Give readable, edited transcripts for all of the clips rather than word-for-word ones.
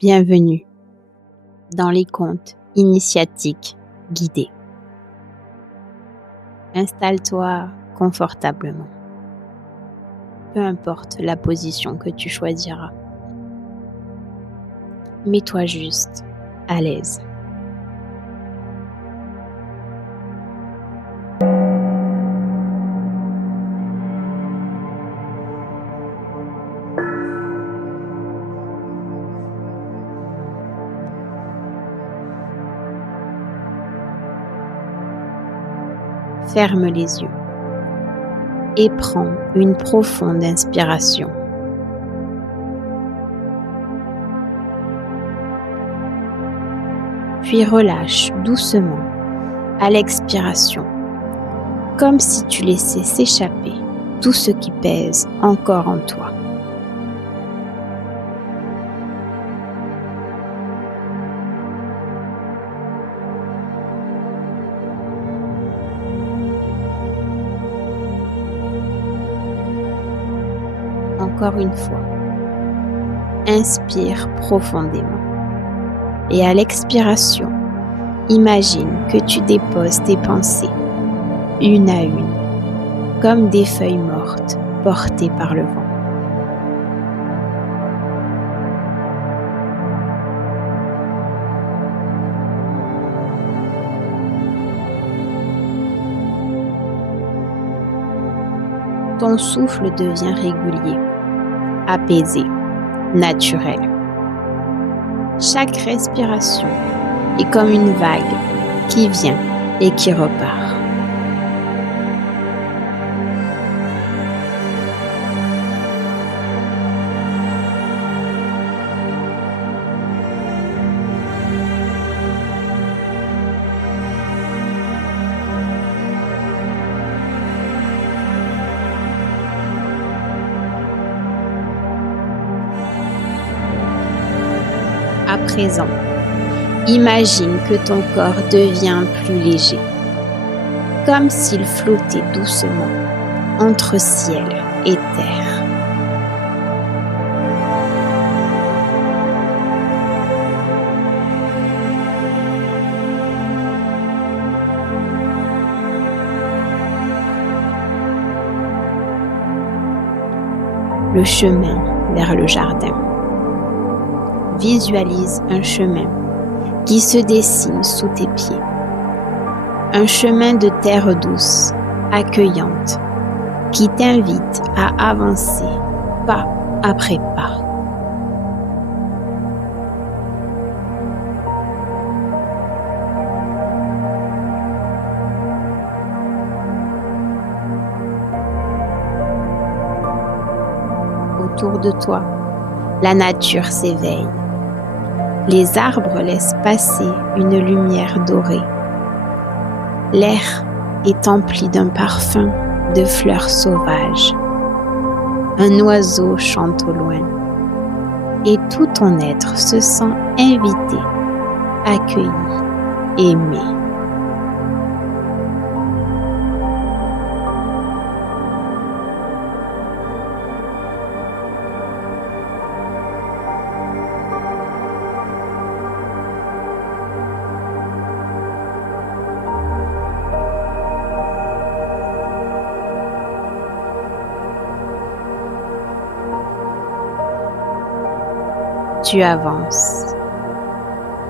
Bienvenue dans les contes initiatiques guidés. Installe-toi confortablement. Peu importe la position que tu choisiras. Mets-toi juste à l'aise. Ferme les yeux et prends une profonde inspiration. Puis relâche doucement à l'expiration, comme si tu laissais s'échapper tout ce qui pèse encore en toi. Encore une fois, inspire profondément et à l'expiration, imagine que tu déposes tes pensées une à une, comme des feuilles mortes portées par le vent. Ton souffle devient régulier, apaisé, naturel. Chaque respiration est comme une vague qui vient et qui repart. À présent, imagine que ton corps devient plus léger, comme s'il flottait doucement entre ciel et terre. Le chemin vers le jardin. Visualise un chemin qui se dessine sous tes pieds. Un chemin de terre douce, accueillante, qui t'invite à avancer pas après pas. Autour de toi, la nature s'éveille. Les arbres laissent passer une lumière dorée. L'air est empli d'un parfum de fleurs sauvages. Un oiseau chante au loin. Et tout ton être se sent invité, accueilli, aimé. Tu avances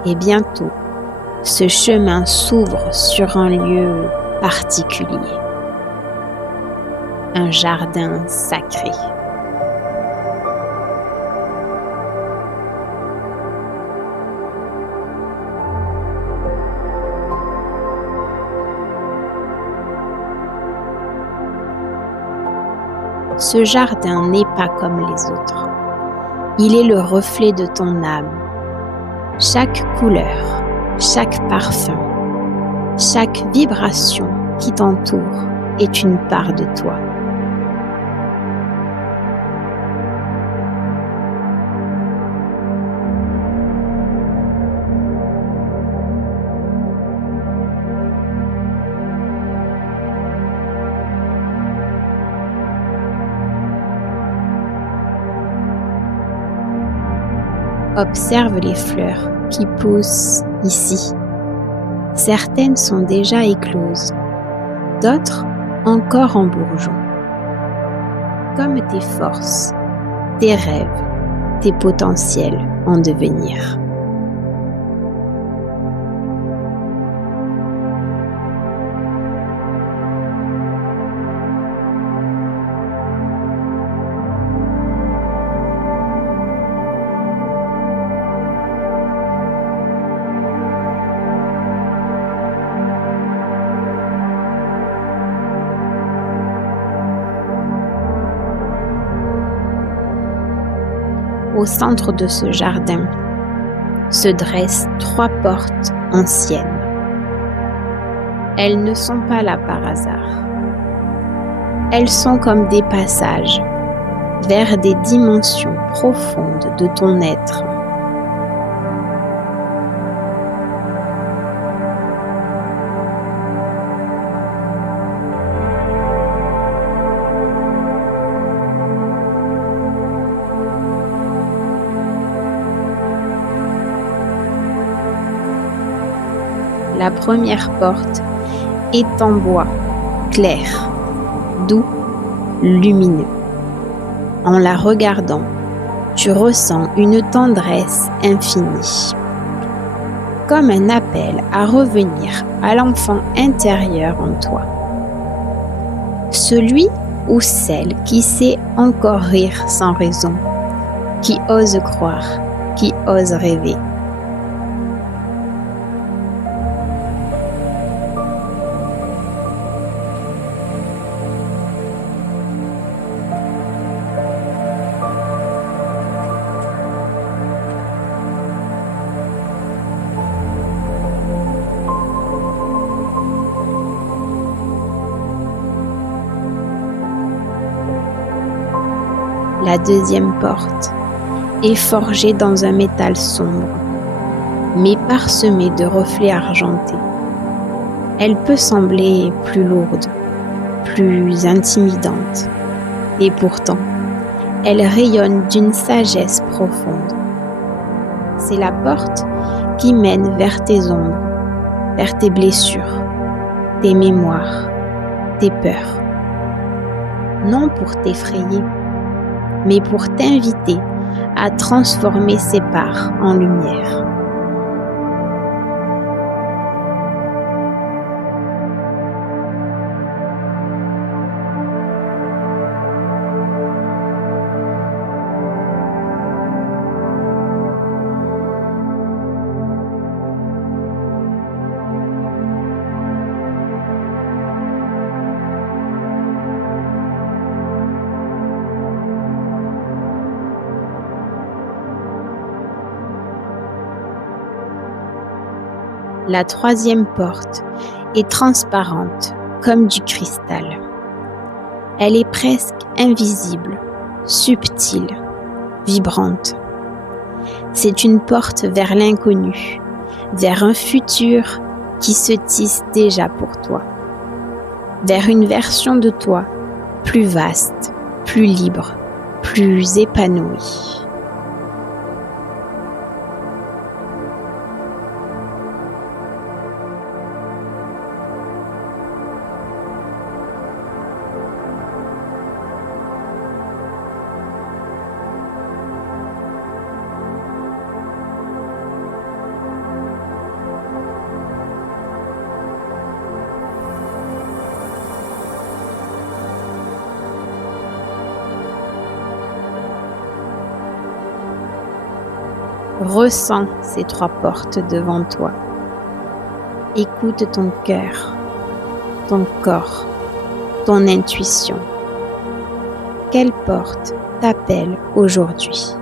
et bientôt, ce chemin s'ouvre sur un lieu particulier, un jardin sacré. Ce jardin n'est pas comme les autres. Il est le reflet de ton âme. Chaque couleur, chaque parfum, chaque vibration qui t'entoure est une part de toi. Observe les fleurs qui poussent ici. Certaines sont déjà écloses, d'autres encore en bourgeon. Comme tes forces, tes rêves, tes potentiels en devenir. Au centre de ce jardin se dressent 3 portes anciennes. Elles ne sont pas là par hasard. Elles sont comme des passages vers des dimensions profondes de ton être. La première porte est en bois clair, doux, lumineux. En la regardant, tu ressens une tendresse infinie, comme un appel à revenir à l'enfant intérieur en toi. Celui ou celle qui sait encore rire sans raison, qui ose croire, qui ose rêver. La deuxième porte est forgée dans un métal sombre, mais parsemée de reflets argentés. Elle peut sembler plus lourde, plus intimidante, et pourtant, elle rayonne d'une sagesse profonde. C'est la porte qui mène vers tes ombres, vers tes blessures, tes mémoires, tes peurs. Non pour t'effrayer, mais pour t'inviter à transformer ces parts en lumière. La troisième porte est transparente comme du cristal. Elle est presque invisible, subtile, vibrante. C'est une porte vers l'inconnu, vers un futur qui se tisse déjà pour toi, vers une version de toi plus vaste, plus libre, plus épanouie. Ressens ces 3 portes devant toi. Écoute ton cœur, ton corps, ton intuition. Quelle porte t'appelle aujourd'hui ?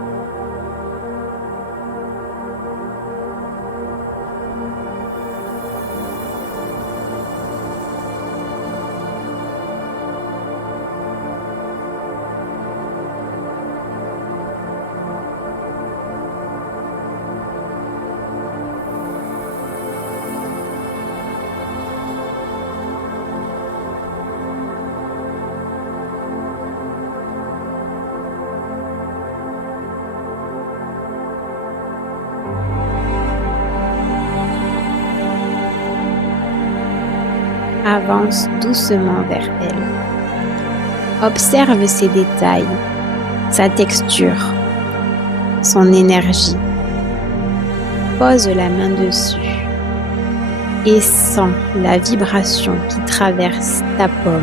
avance doucement vers elle. Observe ses détails, sa texture, son énergie. Pose la main dessus et sens la vibration qui traverse ta paume.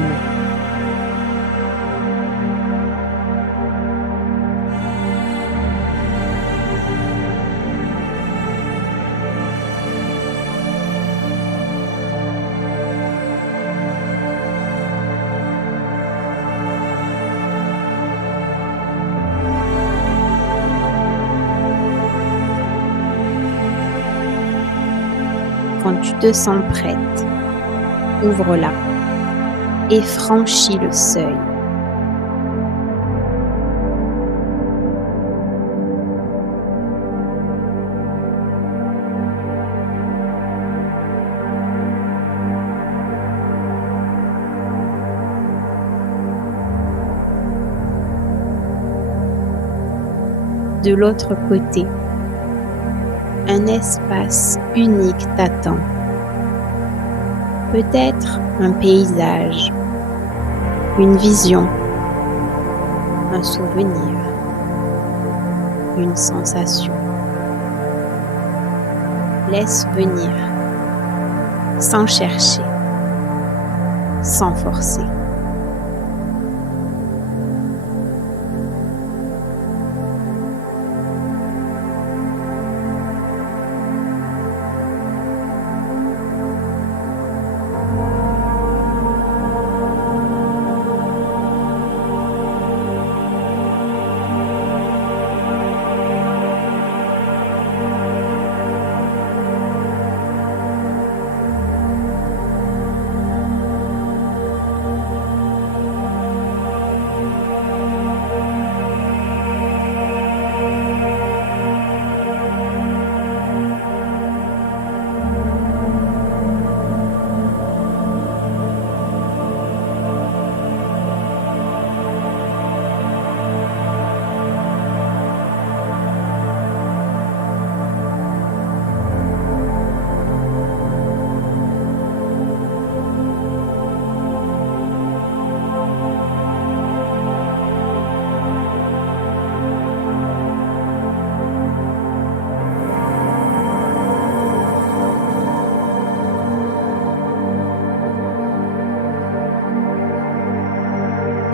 Quand tu te sens prête, ouvre-la et franchis le seuil. De l'autre côté, un espace unique t'attend. Peut-être un paysage, une vision, un souvenir, une sensation. Laisse venir, sans chercher, sans forcer.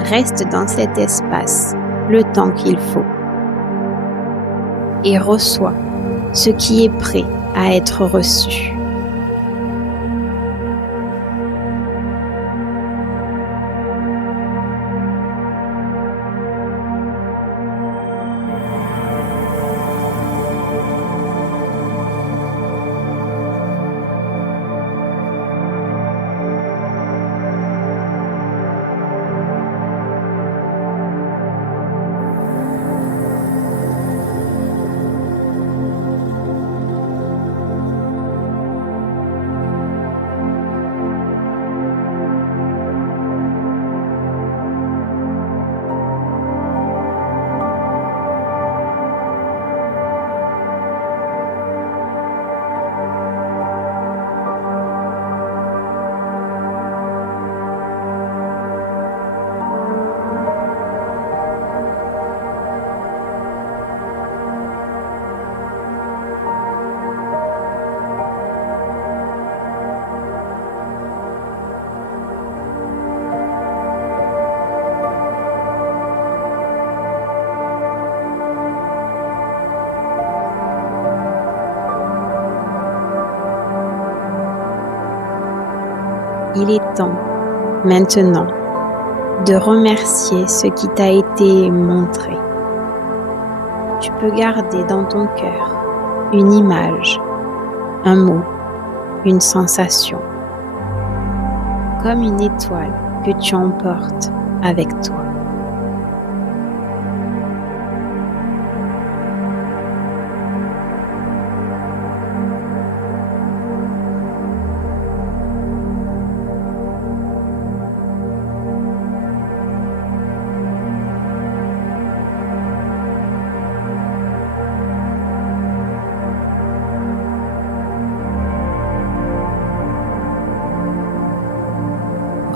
Reste dans cet espace le temps qu'il faut et reçois ce qui est prêt à être reçu. Il est temps, maintenant, de remercier ce qui t'a été montré. Tu peux garder dans ton cœur une image, un mot, une sensation, comme une étoile que tu emportes avec toi.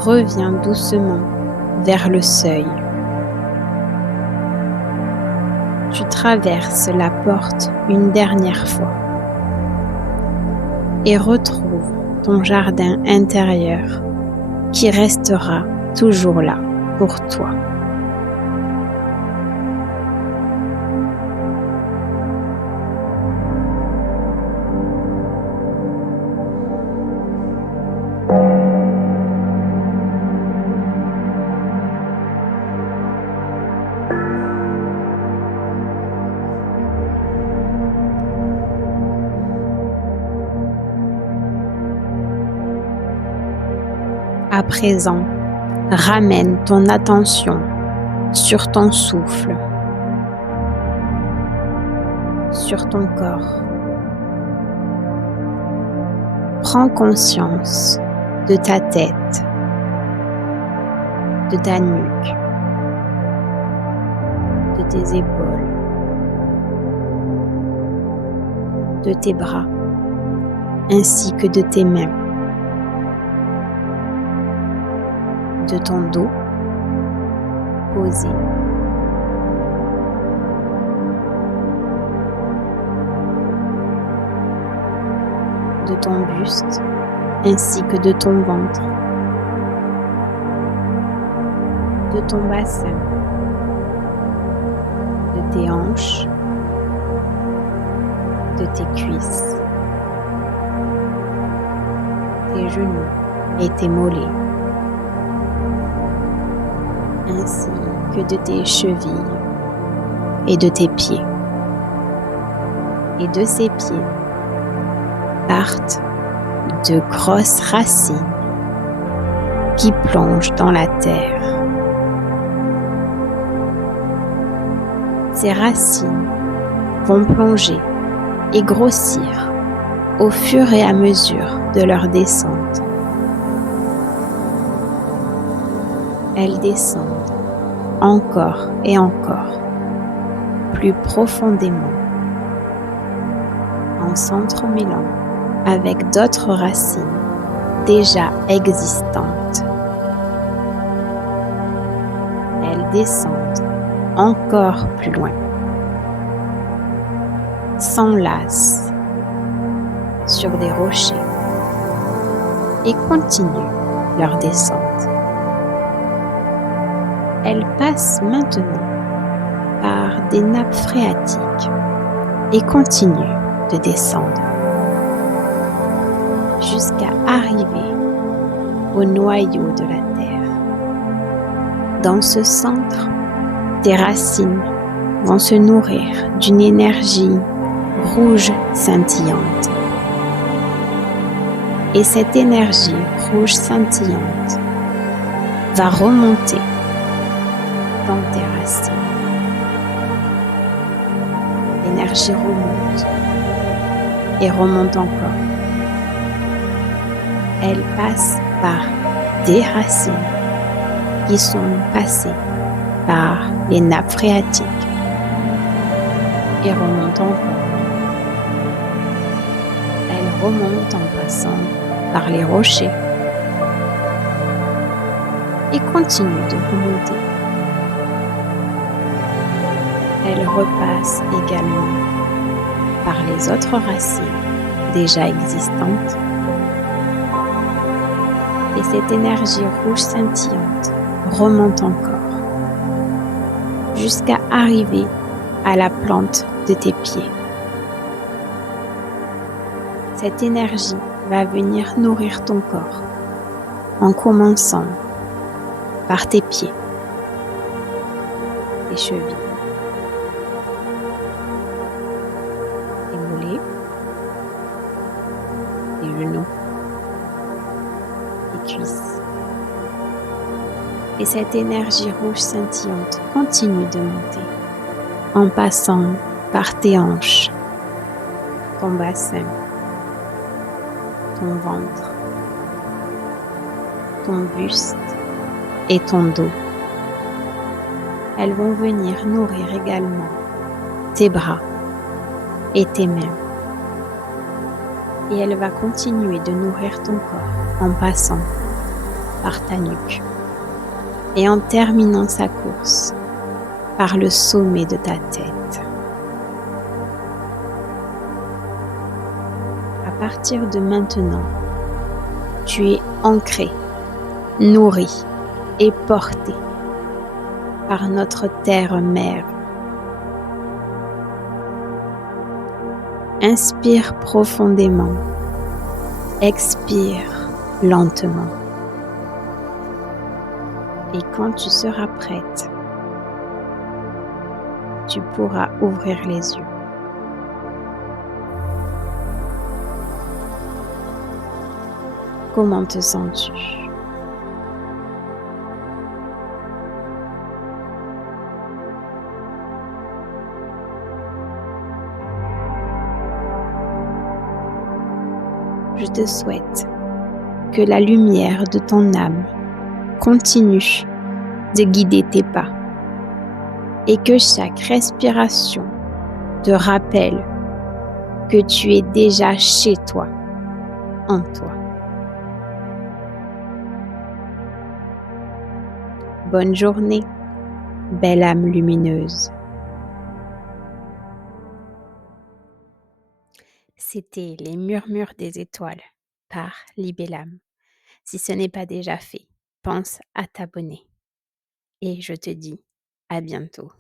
reviens doucement vers le seuil. Tu traverses la porte une dernière fois et retrouves ton jardin intérieur qui restera toujours là pour toi. À présent, ramène ton attention sur ton souffle, sur ton corps. Prends conscience de ta tête, de ta nuque, de tes épaules, de tes bras, ainsi que de tes mains, de ton dos posé, de ton buste ainsi que de ton ventre, de ton bassin, de tes hanches, de tes cuisses, tes genoux et tes mollets, ainsi que de tes chevilles et de tes pieds. Et de ces pieds partent de grosses racines qui plongent dans la terre. Ces racines vont plonger et grossir au fur et à mesure de leur descente. Elles descendent encore et encore, plus profondément, en s'entremêlant avec d'autres racines déjà existantes. Elles descendent encore plus loin, s'enlacent sur des rochers et continuent leur descente. Elles passent maintenant par des nappes phréatiques et continuent de descendre jusqu'à arriver au noyau de la terre. Dans ce centre, tes racines vont se nourrir d'une énergie rouge scintillante. Et cette énergie rouge scintillante va remonter dans tes racines. L'énergie remonte et remonte encore. Elle passe par des racines qui sont passées par les nappes phréatiques et remonte encore. Elle remonte en passant par les rochers et continue de remonter. Elle repasse également par les autres racines déjà existantes et cette énergie rouge scintillante remonte encore jusqu'à arriver à la plante de tes pieds. Cette énergie va venir nourrir ton corps en commençant par tes pieds, tes chevilles, tes mollets, tes genoux, tes cuisses. Et cette énergie rouge scintillante continue de monter en passant par tes hanches, ton bassin, ton ventre, ton buste et ton dos. Elles vont venir nourrir également tes bras et tes mains. Et elle va continuer de nourrir ton corps en passant par ta nuque et en terminant sa course par le sommet de ta tête. À partir de maintenant, tu es ancré, nourri et porté par notre terre-mère. Inspire profondément, expire lentement. Et quand tu seras prête, tu pourras ouvrir les yeux. Comment te sens-tu? Je te souhaite que la lumière de ton âme continue de guider tes pas et que chaque respiration te rappelle que tu es déjà chez toi, en toi. Bonne journée, belle âme lumineuse. C'était Les Murmures des étoiles par Libellam. Si ce n'est pas déjà fait, pense à t'abonner. Et je te dis à bientôt.